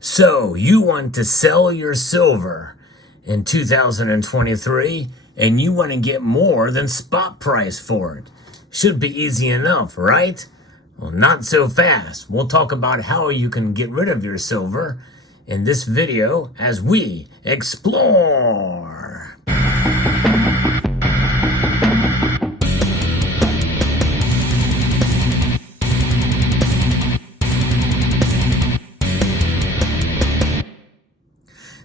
So, you want to sell your silver in 2023 and you want to get more than spot price for it. Should be easy enough, right? Well, not so fast. We'll talk about how you can get rid of your silver in this video as we explore.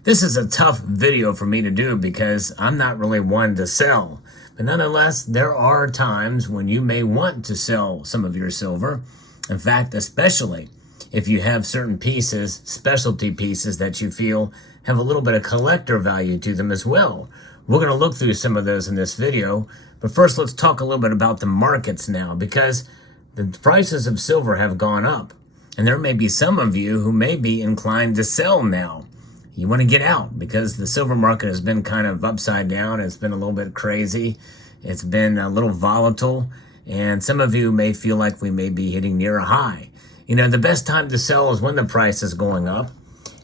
This is a tough video for me to do because I'm not really one to sell. But nonetheless, there are times when you may want to sell some of your silver. In fact, especially if you have certain pieces, specialty pieces that you feel have a little bit of collector value to them as well. We're going to look through some of those in this video. But first, let's talk a little bit about the markets now, because the prices of silver have gone up. And there may be some of you who may be inclined to sell now. You want to get out because the silver market has been kind of upside down. It's been a little bit crazy. It's been a little volatile. And some of you may feel like we may be hitting near a high. You know, the best time to sell is when the price is going up.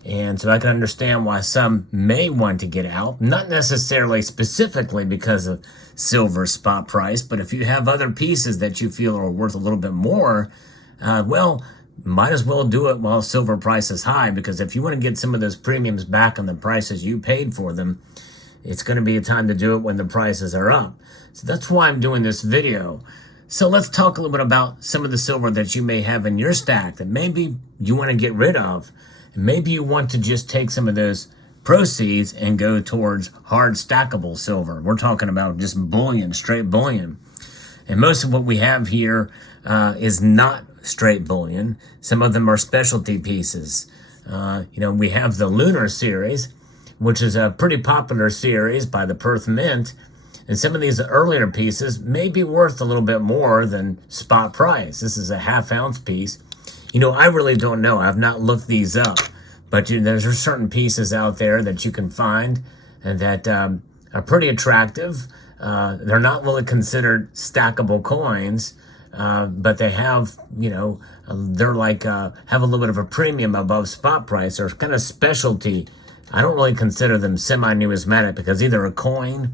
And so I can understand why some may want to get out. Not necessarily specifically because of silver spot price, but if you have other pieces that you feel are worth a little bit more, might as well do it while silver price is high, because if you want to get some of those premiums back on the prices you paid for them, it's going to be a time to do it when the prices are up. So that's why I'm doing this video. So let's talk a little bit about some of the silver that you may have in your stack that maybe you want to get rid of. And maybe you want to just take some of those proceeds and go towards hard stackable silver. We're talking about just bullion, straight bullion. And most of what we have here is not straight bullion. Some of them are specialty pieces. We have the Lunar series, which is a pretty popular series by the Perth Mint. And some of these earlier pieces may be worth a little bit more than spot price. This is a half-ounce piece. I really don't know. I've not looked these up. But there's certain pieces out there that you can find and that are pretty attractive. They're not really considered stackable coins, but they have, they're like, have a little bit of a premium above spot price. They're kind of specialty. I don't really consider them semi-numismatic because either a coin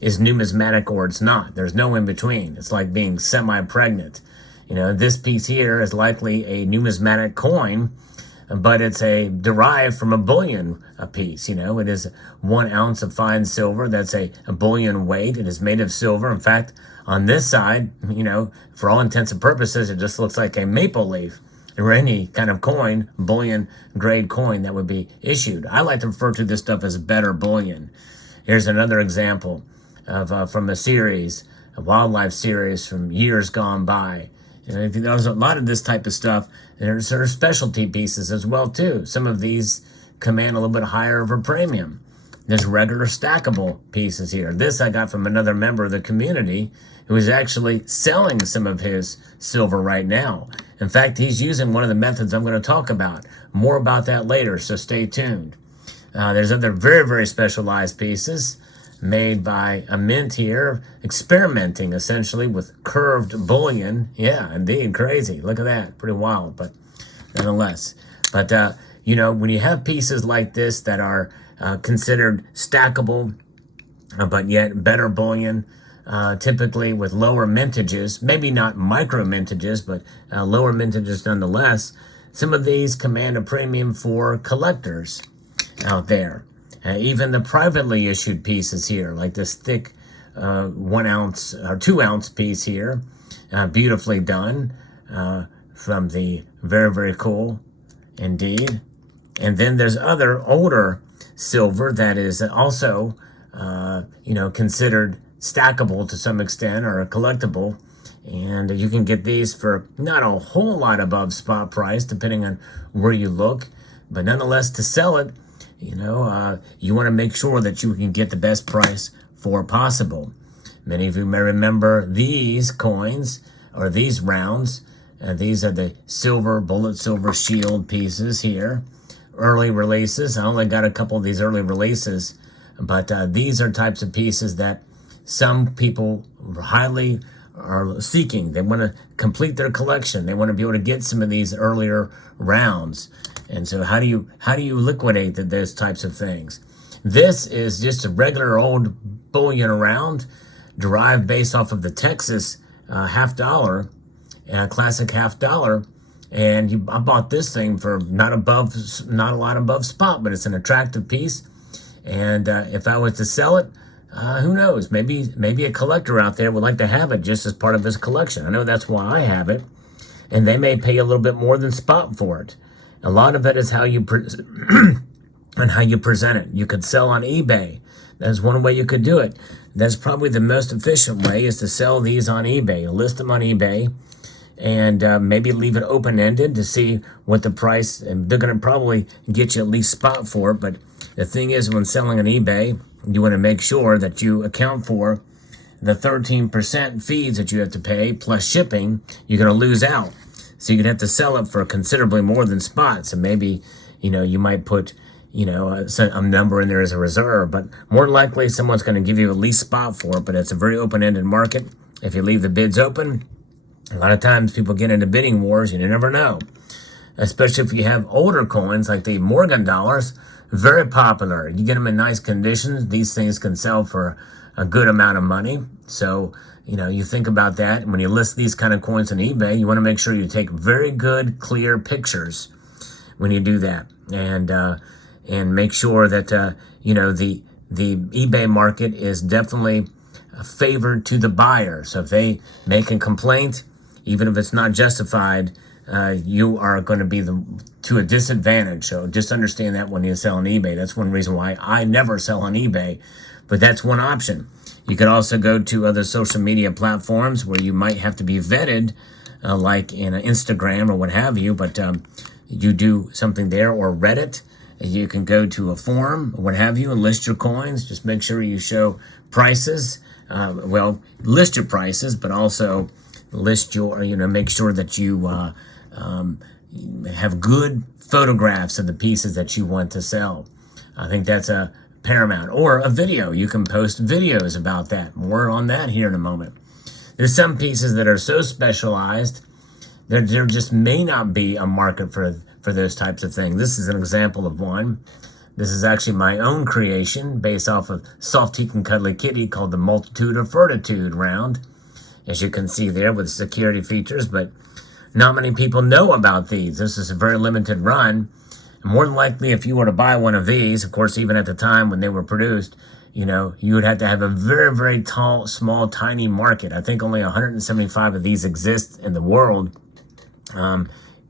is numismatic or it's not. There's no in between. It's like being semi-pregnant. This piece here is likely a numismatic coin, but it's derived from a bullion piece. It is 1 ounce of fine silver. That's a bullion weight. It is made of silver. In fact, on this side, for all intents and purposes, it just looks like a maple leaf or any kind of coin, bullion grade coin that would be issued. I like to refer to this stuff as better bullion. Here's another example of from a series, a wildlife series from years gone by. There's a lot of this type of stuff. There's sort of specialty pieces as well, too. Some of these command a little bit higher of a premium. There's regular stackable pieces here. This I got from another member of the community who is actually selling some of his silver right now. In fact, he's using one of the methods I'm going to talk about. More about that later, so stay tuned. There's other very, very specialized pieces made by a mint here, experimenting essentially with curved bullion. Yeah, indeed, crazy. Look at that. Pretty wild, but nonetheless. But, when you have pieces like this that are considered stackable, but yet better bullion, typically with lower mintages, maybe not micro mintages, but lower mintages nonetheless, some of these command a premium for collectors out there. Even the privately issued pieces here, like this thick 1 ounce or 2 ounce piece here, beautifully done from the very, very cool indeed. And then there's other older silver that is also, considered stackable to some extent or collectible. And you can get these for not a whole lot above spot price, depending on where you look. But nonetheless, to sell it, you want to make sure that you can get the best price for possible. Many of you may remember these coins or these rounds. These are the silver, bullet silver shield pieces here. Early releases. I only got a couple of these early releases, but these are types of pieces that some people highly are seeking. They want to complete their collection. They want to be able to get some of these earlier rounds. And so how do you liquidate those types of things? This is just a regular old bullion round derived based off of the Texas half dollar, classic half dollar. And I bought this thing for not a lot above spot, but it's an attractive piece. And if I was to sell it, who knows? Maybe a collector out there would like to have it just as part of his collection. I know that's why I have it, and they may pay a little bit more than spot for it. A lot of it is how you and how you present it. You could sell on eBay. That's one way you could do it. That's probably the most efficient way, is to sell these on eBay. List them on eBay, and maybe leave it open-ended to see what the price. And they're going to probably get you at least spot for it. But the thing is, when selling on eBay, you want to make sure that you account for the 13% fees that you have to pay plus shipping. You're going to lose out. So you're going to have to sell it for considerably more than spot. So maybe, you might put, a number in there as a reserve. But more likely, someone's going to give you at least spot for it. But it's a very open-ended market. If you leave the bids open, a lot of times people get into bidding wars, and you never know. Especially if you have older coins like the Morgan dollars. Very popular. You get them in nice conditions. These things can sell for a good amount of money. So, you think about that. When you list these kind of coins on eBay, you want to make sure you take very good, clear pictures when you do that. And make sure that, the eBay market is definitely favored to the buyer. So if they make a complaint, even if it's not justified, you are going to be to a disadvantage. So just understand that when you sell on eBay. That's one reason why I never sell on eBay, but that's one option. You could also go to other social media platforms where you might have to be vetted, like in Instagram or what have you, but you do something there, or Reddit. You can go to a forum or what have you and list your coins. Just make sure you show prices. List your prices, but also list your, make sure that you have good photographs of the pieces that you want to sell. I think that's a paramount. Or a video. You can post videos about that. More on that here in a moment. There's some pieces that are so specialized that there just may not be a market for those types of things. This is an example of one. This is actually my own creation based off of Soft Teak and Cuddly Kitty, called the Multitude of Fortitude round. As you can see there, with security features, but not many people know about these. This is a very limited run. More than likely, if you were to buy one of these, of course, even at the time when they were produced, you would have to have a very, very tall, small, tiny market. I think only 175 of these exist in the world,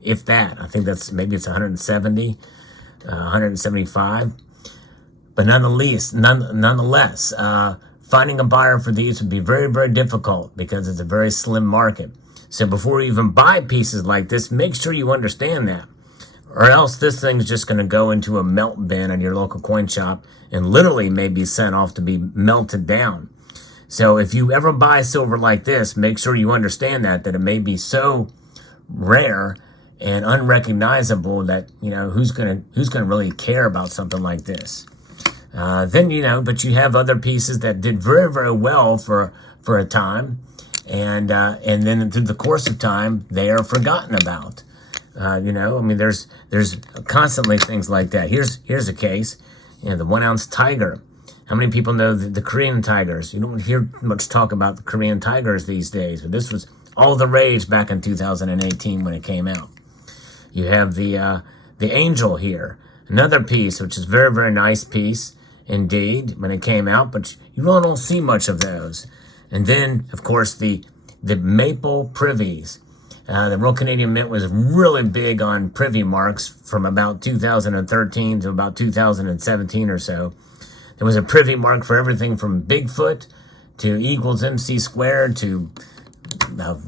if that. I think maybe it's 170, 175. But nonetheless, finding a buyer for these would be very, very difficult because it's a very slim market. So before you even buy pieces like this, make sure you understand that. Or else this thing's just going to go into a melt bin at your local coin shop and literally may be sent off to be melted down. So if you ever buy silver like this, make sure you understand that it may be so rare and unrecognizable that, who's going to really care about something like this. But you have other pieces that did very, very well for a time, and then through the course of time, they are forgotten about. There's constantly things like that. Here's a case, the 1 ounce tiger. How many people know the Korean tigers? You don't hear much talk about the Korean tigers these days, but this was all the rage back in 2018 when it came out. You have the angel here, another piece, which is very, very nice piece indeed when it came out, but you really don't see much of those. And then, of course, the maple privies. The Royal Canadian Mint was really big on privy marks from about 2013 to about 2017 or so. There was a privy mark for everything from Bigfoot to equals MC squared to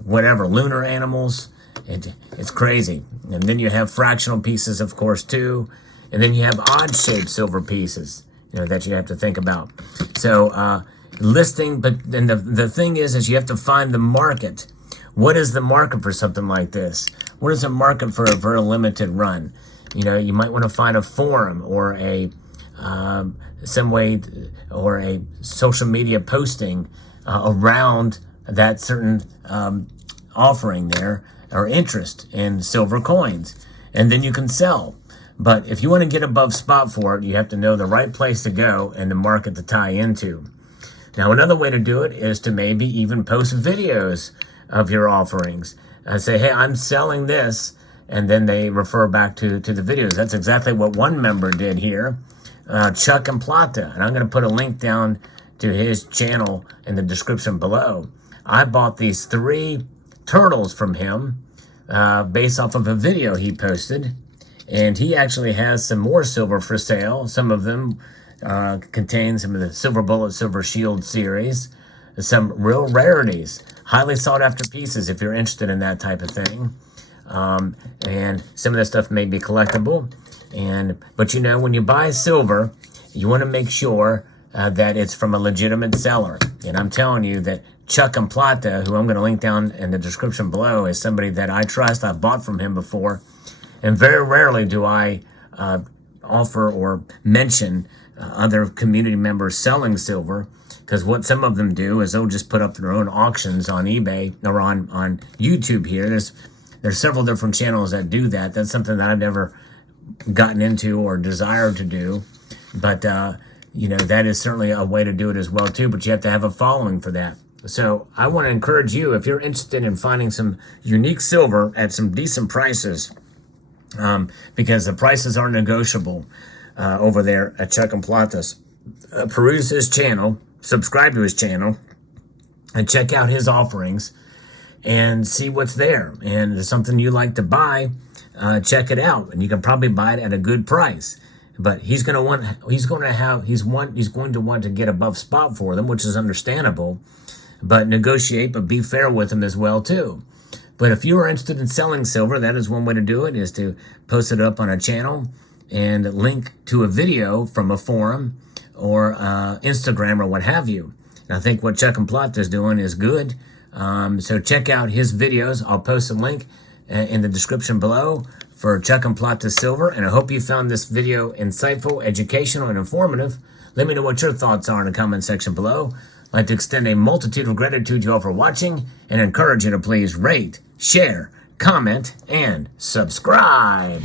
whatever, lunar animals. It's crazy. And then you have fractional pieces, of course, too. And then you have odd-shaped silver pieces, that you have to think about. So listing, but then the thing is you have to find the market. What is the market for something like this? What is the market for a very limited run? You might want to find a forum or some way or a social media posting around that certain offering there or interest in silver coins, and then you can sell. But if you want to get above spot for it, you have to know the right place to go and the market to tie into. Now, another way to do it is to maybe even post videos of your offerings. Say, hey, I'm selling this, and then they refer back to the videos. That's exactly what one member did here, Chuck and Plata. And I'm going to put a link down to his channel in the description below. I bought these 3 turtles from him based off of a video he posted. And he actually has some more silver for sale. Some of them contain some of the Silver Bullet, Silver Shield series. Some real rarities, highly sought after pieces if you're interested in that type of thing. And some of that stuff may be collectible. But you know, when you buy silver, you want to make sure that it's from a legitimate seller. And I'm telling you that Chuck and Plata, who I'm going to link down in the description below, is somebody that I trust. I've bought from him before. And very rarely do I offer or mention other community members selling silver, because what some of them do is they'll just put up their own auctions on eBay or on YouTube here. There's several different channels that do that. That's something that I've never gotten into or desired to do. But, you know, that is certainly a way to do it as well, too. But you have to have a following for that. So I want to encourage you, if you're interested in finding some unique silver at some decent prices, because the prices are negotiable over there at Chuck and Plata's. Peruse his channel, subscribe to his channel, and check out his offerings and see what's there. And if there's something you like to buy, check it out, and you can probably buy it at a good price. But he's going to want to get above spot for them, which is understandable. But negotiate, but be fair with them as well too. But if you are interested in selling silver, that is one way to do it, is to post it up on a channel and link to a video from a forum or Instagram or what have you. And I think what Chuck and Plata is doing is good. So check out his videos. I'll post a link in the description below for Chuck and Plata Silver. And I hope you found this video insightful, educational, and informative. Let me know what your thoughts are in the comment section below. I'd like to extend a multitude of gratitude to you all for watching and encourage you to please rate, share, comment, and subscribe.